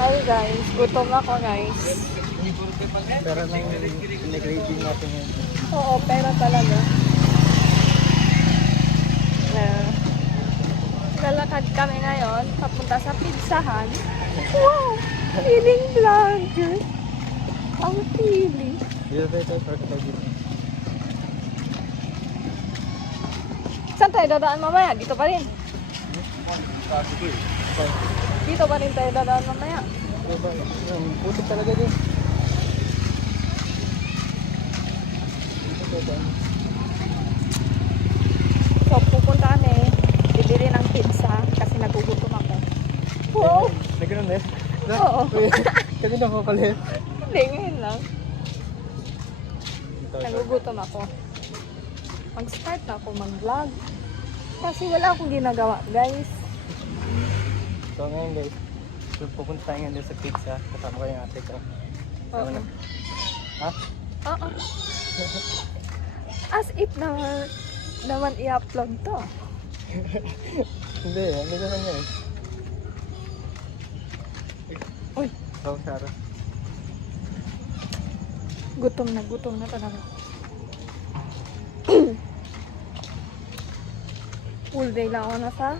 Hi guys, gutom ako guys. Pera na yung pinag-rating natin yun. Oo, pera talaga. Lalakad kami ngayon, papunta sa pizzahan. Wow! Feeling vlogger. Ang feeling. Dito tayo park tayo dito. Saan tayo dadaan mamaya? Dito pa rin. Dito pa rin tayo dadaan mamaya. Yung putik talaga din. So, pupunta kami. Bibili ng pizza kasi nagugutom ako. Wow! Nagano'n eh? Oo. Kanina ko pala. Hindi, ngayon lang. Nagugutom ako. Mag-start na ako mag-vlog. Kasi wala akong ginagawa, guys. So ngayon guys, pupunta tayo ngayon sa pizza. Kasama ko yung ate ko. Oo. Na? Ha? Oo. As if naman i-upload to. Hindi, ano na lang yan. Uy, So, Sarah. gutom na talaga. Full day lang ako na sa...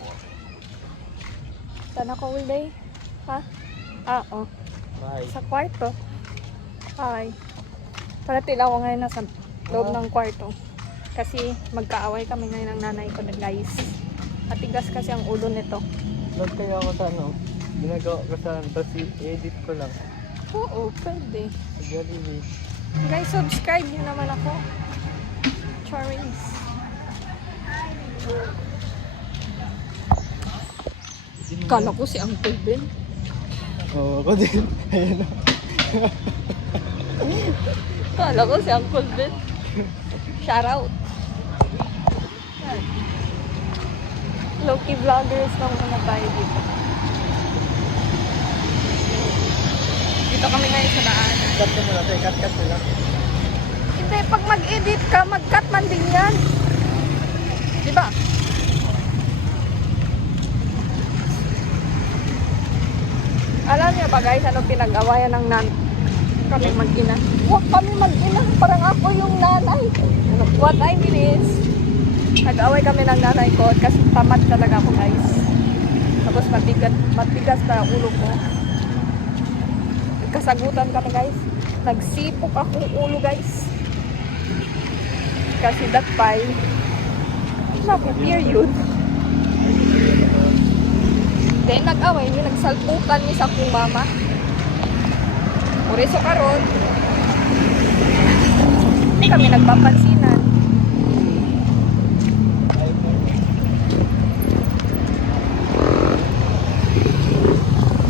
Saan ako full day? Ha? Ah, oh. Bye. Sa kwarto. Hi. Parati lang ako ngayon nasa loob ng kwarto. Kasi magkaaway kami ngayon ng nanay ko na guys. Matigas kasi ang ulo nito. Vlog kaya ako sa ano, ginagawa ko sa tapos i-edit ko lang. Oo, pwede. Sa Jollibee. Guys, subscribe nyo naman ako. Charis. Kala ko si Uncle Ben. Oo, ako din. Ayan na. Kala ko si Uncle Ben. Shout out. Yan. Low-key vloggers lang muna tayo dito. Dito kami ngayon sa daan. Cut ka muna tayo, cut mo lang. Hindi, pag mag-edit ka, mag-cut man din yan. Diba? Alam niyo ba guys, ano pinag-awayan ng kami mag-ina? Huwag kami mag-ina, parang ako yung nanay. What I mean is, nag-away kami ng nanay ko kasi tamad talaga ako guys. Tapos matigas na ulo ko. Kasagutan kami guys. Nagsipok akong ulo guys. Kasi that time, period. Then nag-away ni nagsalpukan ni sa akong mama. Puriso karon. Hindi kami nagpapansinan.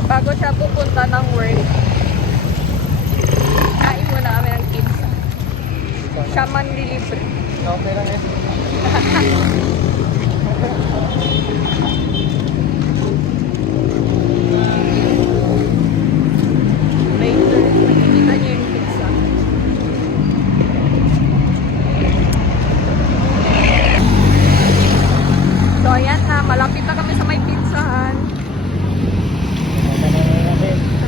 Bago siya pupunta ng work, kain muna kami ng pizza. Siya man delivery. Okay lang eh. Later, nakikita niyo yung pizza. So ayan na, malapit na kami sa may pizzahan.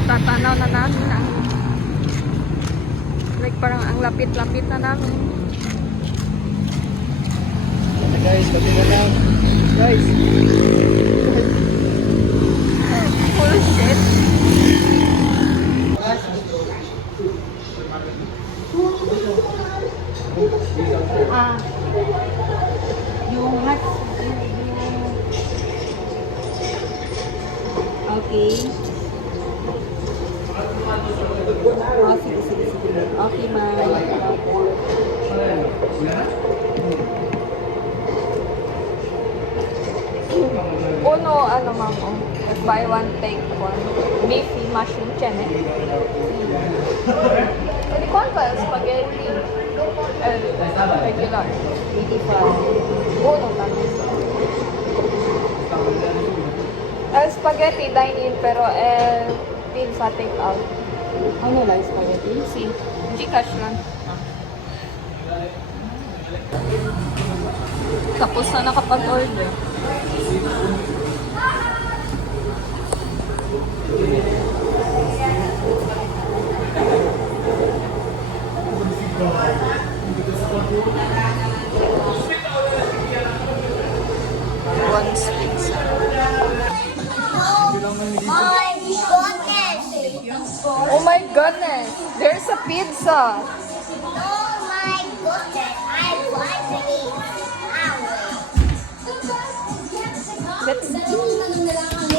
Tatanaw na namin ang like parang ang lapit-lapit na namin. Guys, pati na lang. Guys. Full shit. Ah, yung hot. Okay. Oh, sige. Okay, ma'am. Uno, ano ma'am, buy one, take one. Beefy mushroom chene. Pwede ko ba? Spaghetti. Regular. 85. Uno, tama. Spaghetti, dine-in, pero pizza, take out. Ano lang, spaghetti? Si, Gcash lang. Tapos na nakapag-order. Buns Pizza. Oh my goodness! There's a pizza! Let's